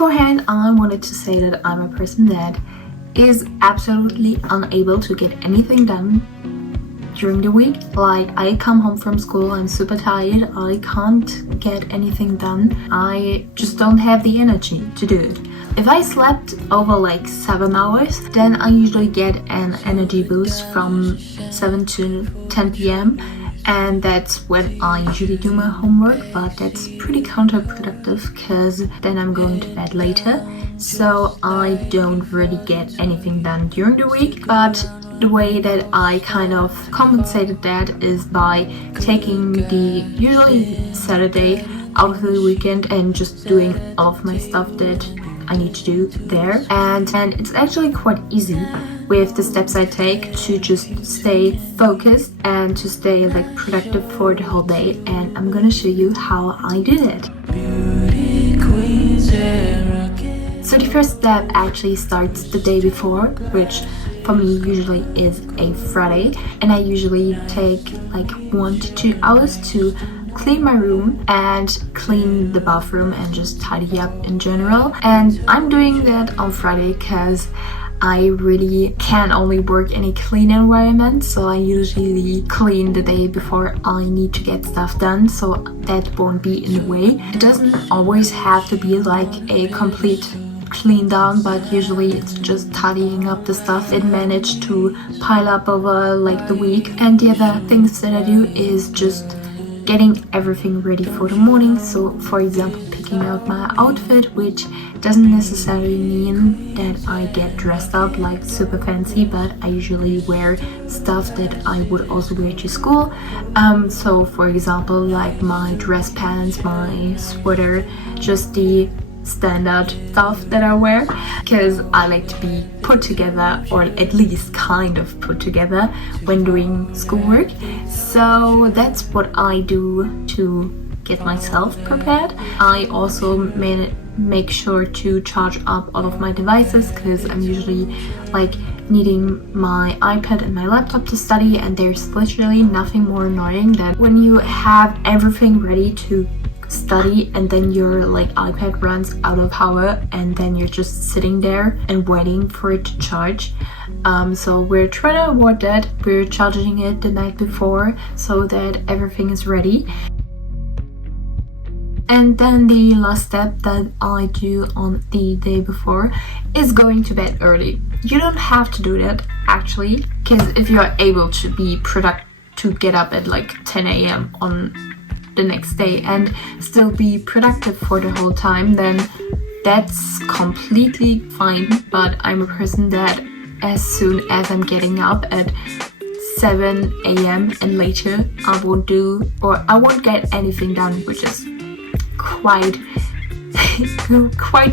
Beforehand, I wanted to say that I'm a person that is absolutely unable to get anything done during the week. Like, I come home from school, I'm super tired, I can't get anything done. I just don't have the energy to do it. If I slept over like 7 hours, then I usually get an energy boost from 7 to 10 p.m. and that's when I usually do my homework, but that's pretty counterproductive because then I'm going to bed later, so I don't really get anything done during the week. But the way that I kind of compensated that is by taking the usually Saturday out of the weekend and just doing all of my stuff that I need to do there, and it's actually quite easy with the steps I take to just stay focused and to stay like productive for the whole day, and I'm gonna show you how I did it. So the first step actually starts the day before, which for me usually is a Friday, and I usually take like 1 to 2 hours to clean my room and clean the bathroom and just tidy up in general. And I'm doing that on Friday because I really can only work in a clean environment, so I usually clean the day before I need to get stuff done, so that won't be in the way. It doesn't always have to be like a complete clean down, but usually it's just tidying up the stuff it managed to pile up over like the week. And the other things that I do is just getting everything ready for the morning. So for example, picking out my outfit, which doesn't necessarily mean that I get dressed up like super fancy, but I usually wear stuff that I would also wear to school. So for example, like my dress pants, my sweater, just the standard stuff that I wear, because I like to be put together, or at least kind of put together when doing schoolwork. So that's what I do to get myself prepared. I also make sure to charge up all of my devices, because I'm usually like needing my iPad and my laptop to study, and there's literally nothing more annoying than when you have everything ready to study and then your like iPad runs out of power and then you're just sitting there and waiting for it to charge. So we're trying to avoid that. We're charging it the night before so that everything is ready. And then the last step that I do on the day before is going to bed early. You don't have to do that actually, because if you're able to be productive, to get up at like 10 a.m. on the next day and still be productive for the whole time, then that's completely fine. But I'm a person that as soon as I'm getting up at 7 a.m. and later, I won't get anything done, which is quite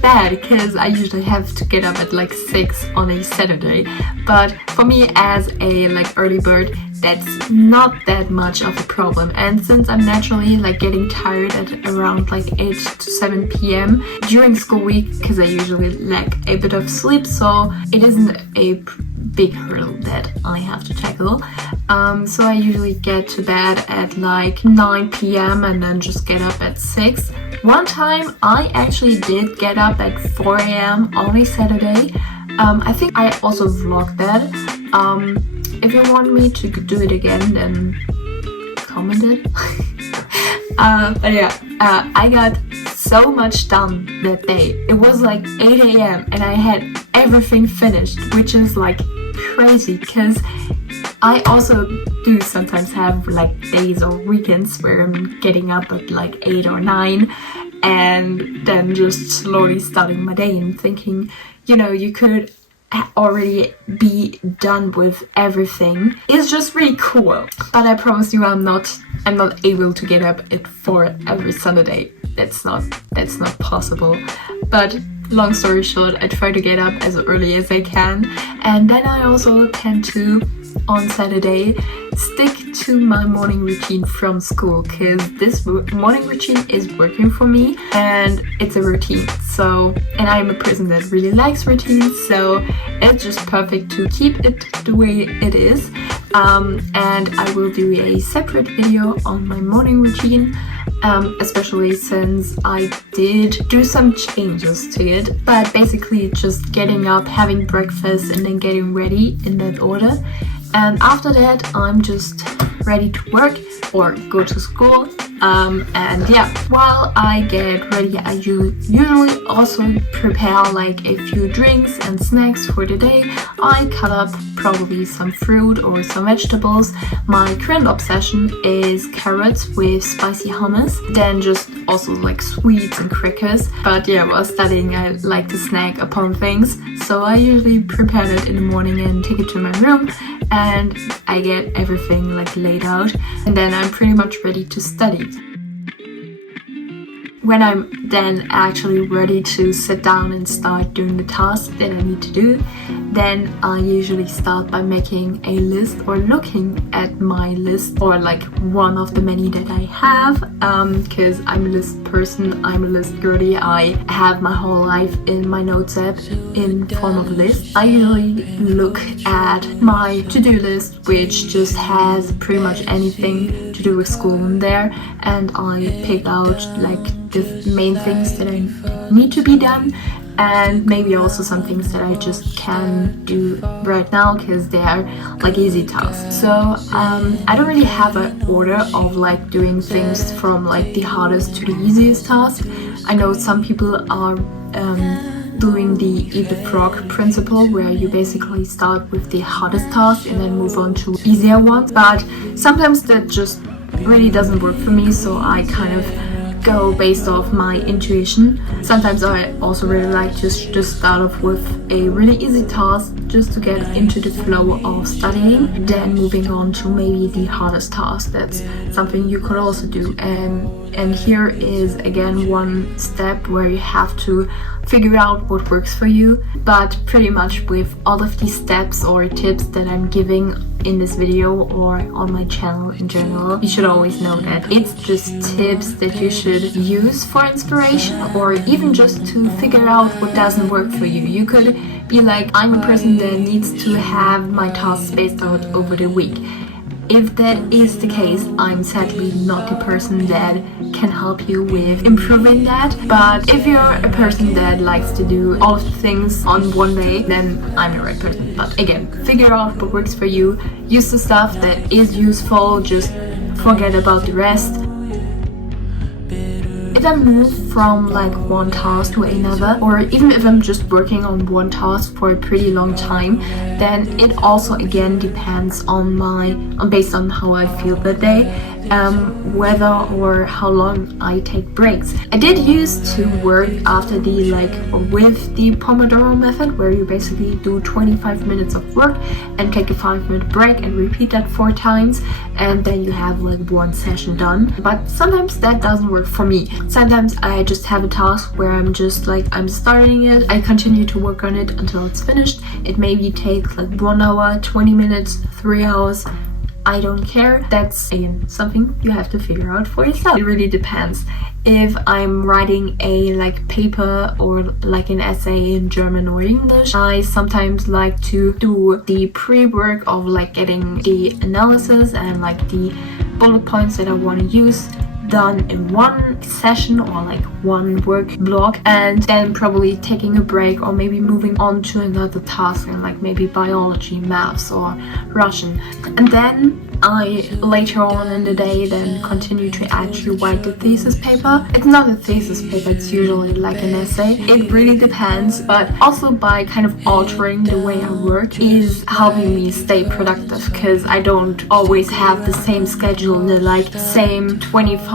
bad, because I usually have to get up at like 6 on a Saturday. But for me as a like early bird, that's not that much of a problem. And since I'm naturally like getting tired at around like 8 to 7 p.m. during school week, because I usually lack a bit of sleep, so it isn't a big hurdle that I have to tackle. So I usually get to bed at like 9 p.m. and then just get up at 6. One time I actually did get up at 4 a.m. on a Saturday. I think I also vlogged that. If you want me to do it again, then comment it. But yeah, I got so much done that day. It was like 8 a.m. and I had everything finished, which is like crazy, because I also do sometimes have like days or weekends where I'm getting up at like 8 or 9 and then just slowly starting my day and thinking, you know, you could already be done with everything. It's just really cool. But I promise you, I'm not able to get up at 4 every Saturday. That's not possible. But long story short, I try to get up as early as I can, and then I also tend to on Saturday stick to my morning routine from school, because this morning routine is working for me and it's a routine. So, and I'm a person that really likes routines, so it's just perfect to keep it the way it is. And I will do a separate video on my morning routine especially since I did do some changes to it. But basically just getting up, having breakfast, and then getting ready in that order. And after that, I'm just ready to work or go to school. And yeah, while I get ready, I usually also prepare like a few drinks and snacks for the day. I cut up probably some fruit or some vegetables. My current obsession is carrots with spicy hummus, then just also like sweets and crackers. But yeah, while studying, I like to snack upon things, so I usually prepare it in the morning and take it to my room, and I get everything like laid out, and then I'm pretty much ready to study. When I'm then actually ready to sit down and start doing the tasks that I need to do, then I usually start by making a list or looking at my list, or like one of the many that I have, because I'm a list person, I'm a list girly. I have my whole life in my notes app in form of lists. I usually look at my to-do list, which just has pretty much anything to do with school in there, and I pick out like the main things that I need to be done, and maybe also some things that I just can do right now because they are like easy tasks. So I don't really have an order of like doing things from like the hardest to the easiest task. I know some people are doing the eat the frog principle, where you basically start with the hardest task and then move on to easier ones, but sometimes that just really doesn't work for me, so I kind of go based off my intuition. Sometimes I also really like to just start off with a really easy task just to get into the flow of studying, then moving on to maybe the hardest task. That's something you could also do, and here is again one step where you have to figure out what works for you. But pretty much with all of these steps or tips that I'm giving in this video or on my channel in general, you should always know that it's just tips that you should use for inspiration, or even just to figure out what doesn't work for you. You could be like, I'm a person that needs to have my tasks spaced out over the week. If that is the case, I'm sadly not the person that can help you with improving that. But if you're a person that likes to do all of the things on one day, then I'm the right person. But again, figure out what works for you. Use the stuff that is useful, just forget about the rest. If I move from like one task to another, or even if I'm just working on one task for a pretty long time, then it also again depends on based on how I feel that day, whether or how long I take breaks. I did used to work after with the Pomodoro method, where you basically do 25 minutes of work and take a 5-minute break and repeat that 4 times, and then you have like one session done. But sometimes that doesn't work for me. Sometimes I just have a task where I'm just like, I'm starting it, I continue to work on it until it's finished. It maybe takes like 1 hour, 20 minutes, 3 hours. I don't care. That's again something you have to figure out for yourself. It really depends. If I'm writing a like paper or like an essay in German or English, I sometimes like to do the pre-work of like getting the analysis and like the bullet points that I want to use done in one session or like one work block, and then probably taking a break or maybe moving on to another task in like maybe biology, maths or Russian, and then I later on in the day then continue to actually write the thesis paper. It's not a thesis paper, it's usually like an essay. It really depends, but also by kind of altering the way I work is helping me stay productive, because I don't always have the same schedule, the like same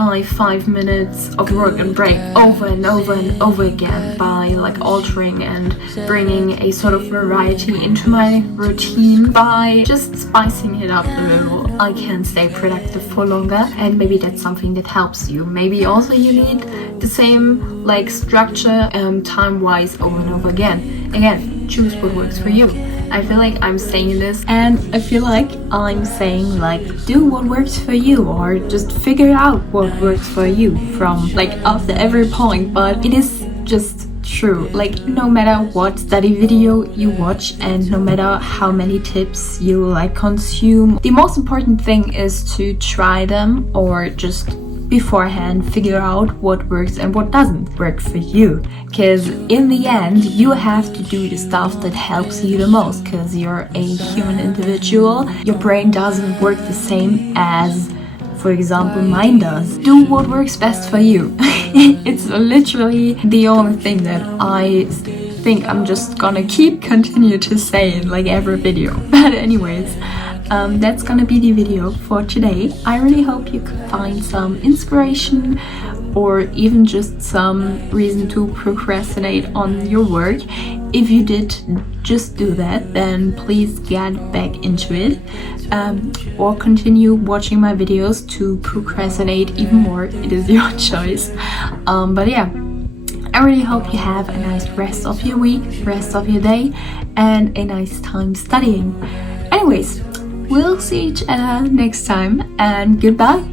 5 minutes of work and break over and over and over again. By like altering and bringing a sort of variety into my routine, by just spicing it up a little, I can stay productive for longer, and maybe that's something that helps you. Maybe also you need the same like structure time-wise over and over again. Again, choose what works for you. I feel like I'm saying this, and I feel like I'm saying like, do what works for you, or just figure out what works for you from like after every point, but it is just true. Like, no matter what study video you watch and no matter how many tips you like consume, the most important thing is to try them, or just beforehand figure out what works and what doesn't work for you, because in the end you have to do the stuff that helps you the most, because you're a human individual. Your brain doesn't work the same as, for example, mine does. Do what works best for you. It's literally the only thing that I think I'm just gonna continue to say in like every video. But anyways, that's gonna be the video for today. I really hope you could find some inspiration or even just some reason to procrastinate on your work. If you did just do that, then please get back into it, or continue watching my videos to procrastinate even more. It is your choice. But yeah, I really hope you have a nice rest of your week, rest of your day, and a nice time studying. Anyways, we'll see each other next time, and goodbye.